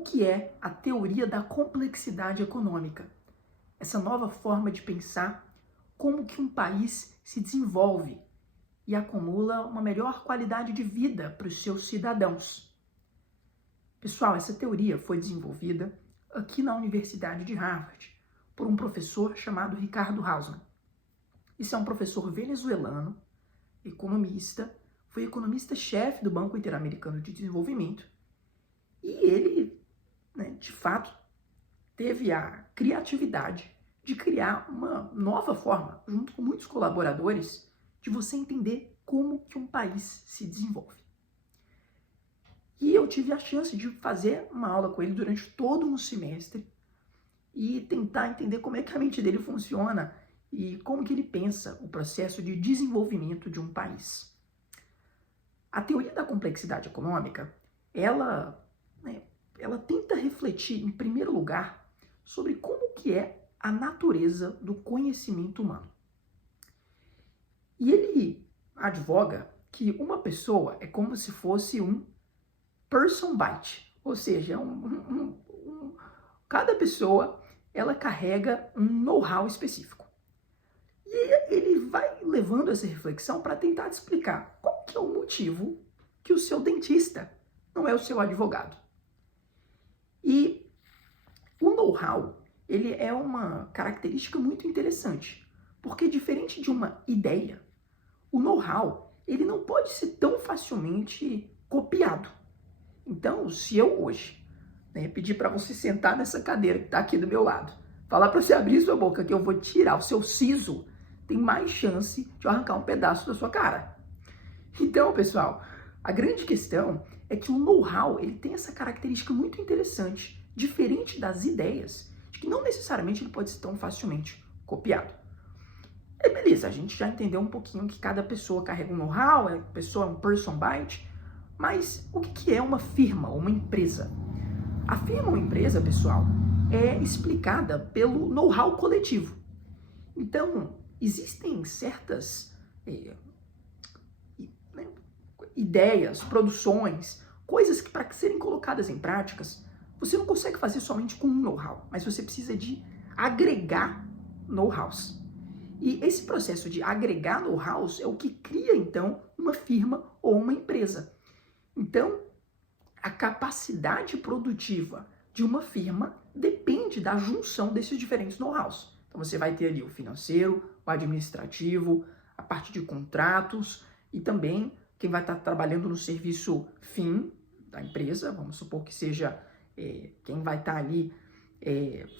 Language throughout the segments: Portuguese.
o que é a teoria da complexidade econômica. Essa nova forma de pensar como que um país se desenvolve e acumula uma melhor qualidade de vida para os seus cidadãos. Pessoal, essa teoria foi desenvolvida aqui na Universidade de Harvard por um professor chamado Ricardo Hausmann. Esse é um professor venezuelano, economista, foi economista-chefe do Banco Interamericano de Desenvolvimento e ele, de fato, teve a criatividade de criar uma nova forma, junto com muitos colaboradores, de você entender como que um país se desenvolve. E eu tive a chance de fazer uma aula com ele durante todo um semestre e tentar entender como é que a mente dele funciona e como que ele pensa o processo de desenvolvimento de um país. A teoria da complexidade econômica, ela tenta refletir, em primeiro lugar, sobre como que é a natureza do conhecimento humano. E ele advoga que uma pessoa é como se fosse um person byte, ou seja, cada pessoa ela carrega um know-how específico. E ele vai levando essa reflexão para tentar te explicar qual que é o motivo que o seu dentista não é o seu advogado. E o know-how, ele é uma característica muito interessante, porque diferente de uma ideia, o know-how, ele não pode ser tão facilmente copiado. Então, se eu hoje pedir para você sentar nessa cadeira que está aqui do meu lado, falar para você abrir sua boca que eu vou tirar o seu siso, tem mais chance de eu arrancar um pedaço da sua cara. Então, pessoal, a grande questão é que o know-how ele tem essa característica muito interessante, diferente das ideias, de que não necessariamente ele pode ser tão facilmente copiado. E beleza, a gente já entendeu um pouquinho que cada pessoa carrega um know-how, a pessoa é um person byte, mas o que é uma firma, uma empresa? A firma ou empresa, pessoal, é explicada pelo know-how coletivo. Então, existem certas ideias, produções, coisas que para serem colocadas em práticas, você não consegue fazer somente com um know-how, mas você precisa de agregar know-hows. E esse processo de agregar know-hows é o que cria, então, uma firma ou uma empresa. Então, a capacidade produtiva de uma firma depende da junção desses diferentes know-hows. Então, você vai ter ali o financeiro, o administrativo, a parte de contratos e também quem vai estar trabalhando no serviço fim da empresa, vamos supor que seja quem vai estar ali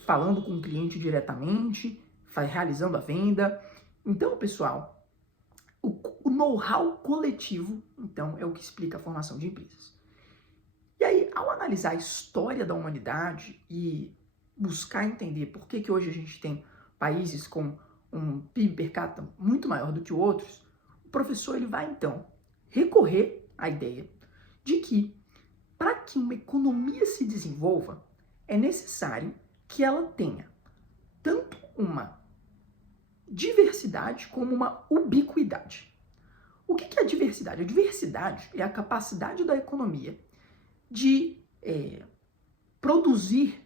falando com o cliente diretamente, realizando a venda. Então, pessoal, o know-how coletivo, então, é o que explica a formação de empresas. E aí, ao analisar a história da humanidade e buscar entender por que hoje a gente tem países com um PIB per capita muito maior do que outros, o professor ele vai, então, recorrer à ideia de que, para que uma economia se desenvolva, é necessário que ela tenha tanto uma diversidade como uma ubiquidade. O que é a diversidade? A diversidade é a capacidade da economia de produzir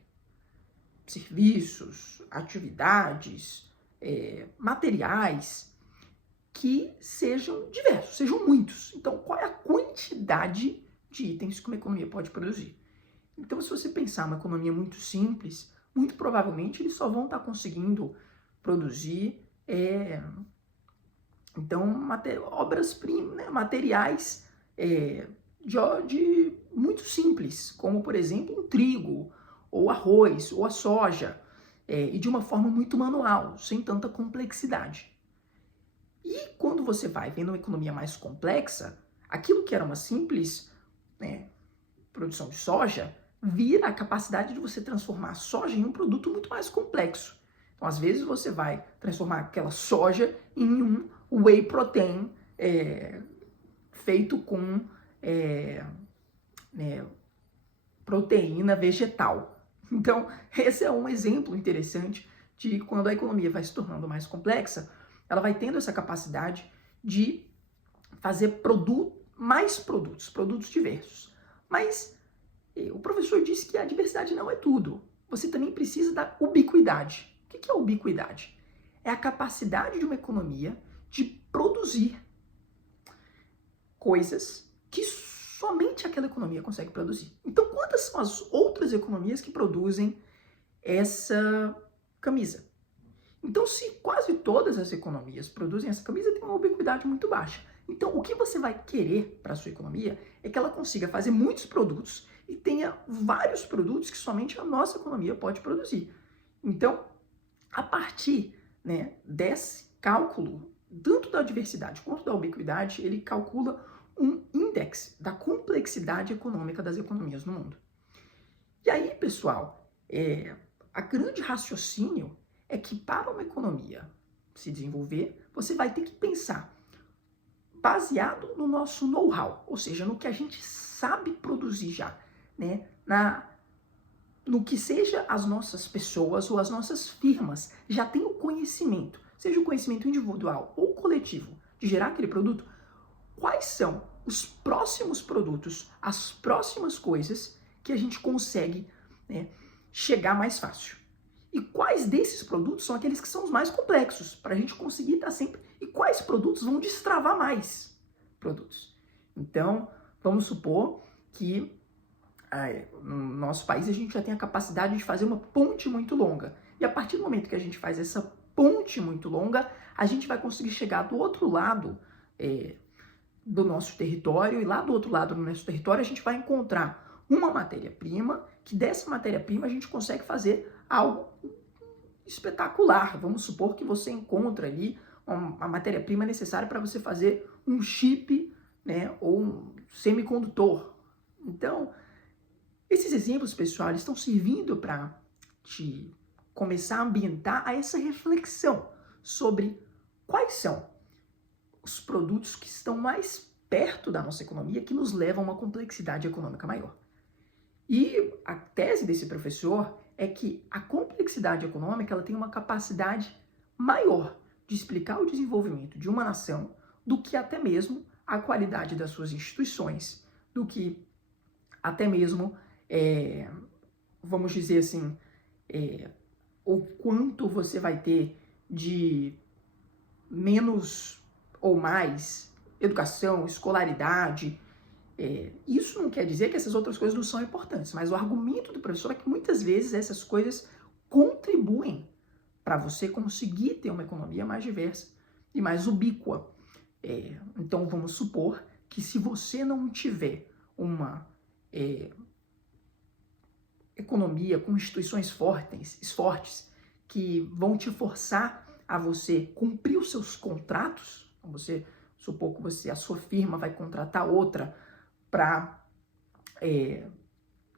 serviços, atividades, materiais que sejam diversos, sejam muitos. Então, qual é a quantidade de itens que uma economia pode produzir? Então, se você pensar uma economia muito simples, muito provavelmente eles só vão estar conseguindo produzir obras-primas, materiais de muito simples, como, por exemplo, o trigo, ou arroz, ou a soja, e de uma forma muito manual, sem tanta complexidade. E quando você vai vendo uma economia mais complexa, aquilo que era uma simples produção de soja, vira a capacidade de você transformar a soja em um produto muito mais complexo. Então, às vezes, você vai transformar aquela soja em um whey protein feito com proteína vegetal. Então, esse é um exemplo interessante de quando a economia vai se tornando mais complexa, ela vai tendo essa capacidade de fazer mais produtos diversos. Mas O professor disse que a diversidade não é tudo. Você também precisa da ubiquidade. O que é ubiquidade? É a capacidade de uma economia de produzir coisas que somente aquela economia consegue produzir. Então, quantas são as outras economias que produzem essa camisa? Então, se quase todas as economias produzem essa camisa, tem uma ubiquidade muito baixa. Então, o que você vai querer para a sua economia é que ela consiga fazer muitos produtos e tenha vários produtos que somente a nossa economia pode produzir. Então, a partir, né, desse cálculo, tanto da diversidade quanto da ubiquidade, ele calcula um índice da complexidade econômica das economias no mundo. E aí, pessoal, a grande raciocínio é que para uma economia se desenvolver, você vai ter que pensar baseado no nosso know-how, ou seja, no que a gente sabe produzir já, né? No que seja as nossas pessoas ou as nossas firmas já têm o conhecimento, seja o conhecimento individual ou coletivo, de gerar aquele produto. Quais são os próximos produtos, as próximas coisas que a gente consegue, né, chegar mais fácil? E quais desses produtos são aqueles que são os mais complexos, para a gente conseguir estar sempre... E quais produtos vão destravar mais produtos? Então, vamos supor que no nosso país a gente já tem a capacidade de fazer uma ponte muito longa. E a partir do momento que a gente faz essa ponte muito longa, a gente vai conseguir chegar do outro lado do nosso território, e lá do outro lado do nosso território a gente vai encontrar uma matéria-prima, que dessa matéria-prima a gente consegue fazer algo espetacular. Vamos supor que você encontra ali uma matéria-prima necessária para você fazer um chip, né, ou um semicondutor. Então, esses exemplos, pessoal, eles estão servindo para te começar a ambientar a essa reflexão sobre quais são os produtos que estão mais perto da nossa economia, que nos levam a uma complexidade econômica maior. E a tese desse professor é que a complexidade econômica ela tem uma capacidade maior de explicar o desenvolvimento de uma nação do que até mesmo a qualidade das suas instituições, do que até mesmo, vamos dizer assim, o quanto você vai ter de menos ou mais educação, escolaridade. Isso não quer dizer que essas outras coisas não são importantes, mas o argumento do professor é que muitas vezes essas coisas contribuem para você conseguir ter uma economia mais diversa e mais ubíqua. Então vamos supor que se você não tiver uma economia com instituições fortes que vão te forçar a você cumprir os seus contratos, você supor que a sua firma vai contratar outra para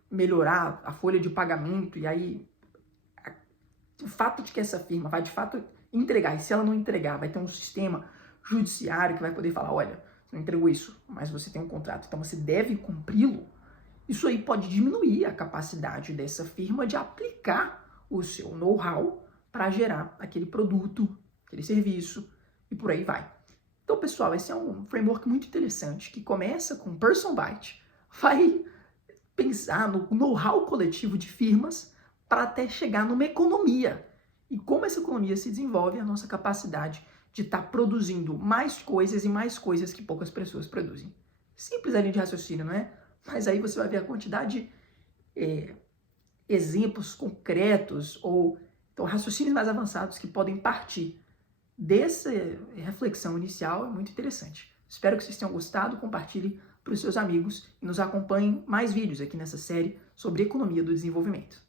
melhorar a folha de pagamento, e aí o fato de que essa firma vai de fato entregar, e se ela não entregar, vai ter um sistema judiciário que vai poder falar, olha, você não entregou isso, mas você tem um contrato, então você deve cumpri-lo. Isso aí pode diminuir a capacidade dessa firma de aplicar o seu know-how para gerar aquele produto, aquele serviço, e por aí vai. Então, pessoal, esse é um framework muito interessante que começa com Person Byte, vai pensar no know-how coletivo de firmas para até chegar numa economia. E como essa economia se desenvolve, a nossa capacidade de estar produzindo mais coisas e mais coisas que poucas pessoas produzem. Simples a linha de raciocínio, não é? Mas aí você vai ver a quantidade de exemplos concretos ou então, raciocínios mais avançados que podem partir dessa reflexão inicial. É muito interessante. Espero que vocês tenham gostado, compartilhe para os seus amigos e nos acompanhem mais vídeos aqui nessa série sobre economia do desenvolvimento.